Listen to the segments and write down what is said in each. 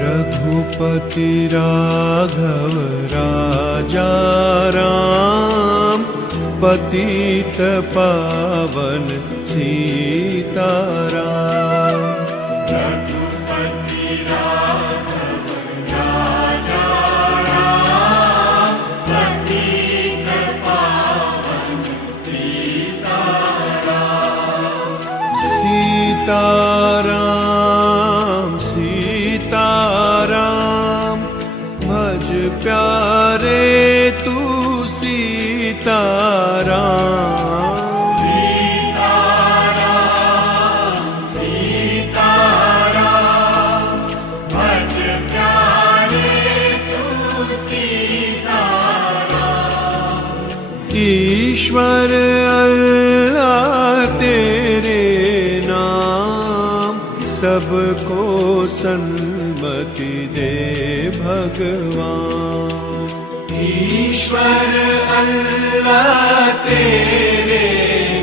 रघुपति राघव राजा राम, पतित पावन सीताराम। रघुपति राघव राजा राम, पतित पावन सीताराम। सीताराम सीताराम, भज प्यारे तू सीताराम। सीताराम सीताराम, भज प्यारे तू सीताराम। ईश्वर अल्लाह तेरे नाम, सबको सन्मति दे भगवान। ईश्वर अल्लाह तेरे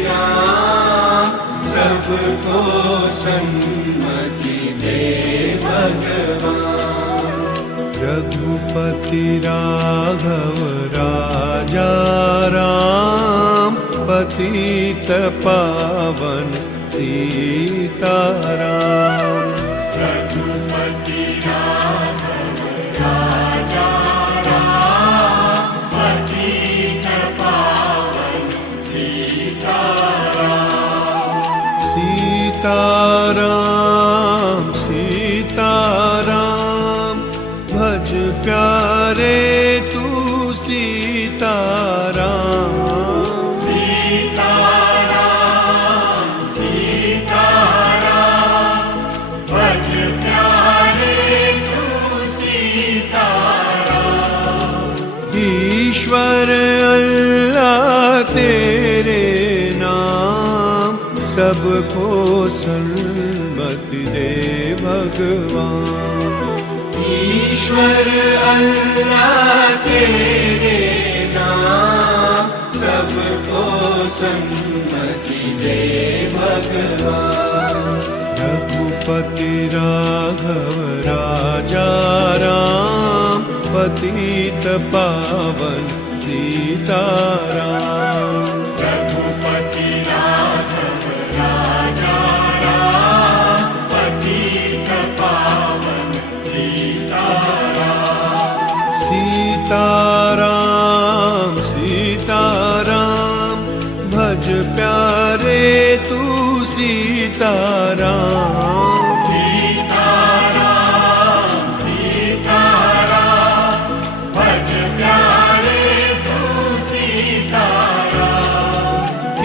नाम, सबको सन्मति दे भगवान। रघुपति राघव राजा राम, पतित पावन सीताराम। रघुपति राघव राजा राम, पतित पावन सीताराम। सीताराम सीताराम, भज प्यारे तू सीताराम। सीताराम सीताराम, भज प्यारे तू सीताराम। ईश्वर अल्लाह तेरे नाम, सबको सन्मति दे भगवान। ईश्वर अल्लाह तेरे नाम, सबको सन्मति दे भगवान। रघुपति राघव राजा राम, पतित पावन सीताराम। रघुपति राघव राजा राम, पतित पावन सीताराम। सीताराम सीताराम, भज प्यारे तू सीताराम। सीताराम सीताराम, भज प्यारे तू सीताराम।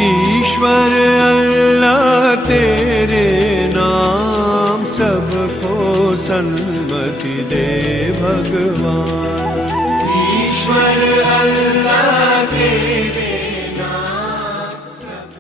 ईश्वर अल्लाह तेरे नाम, सबको सन्मति दे भगवान। ईश्वर अल्लाह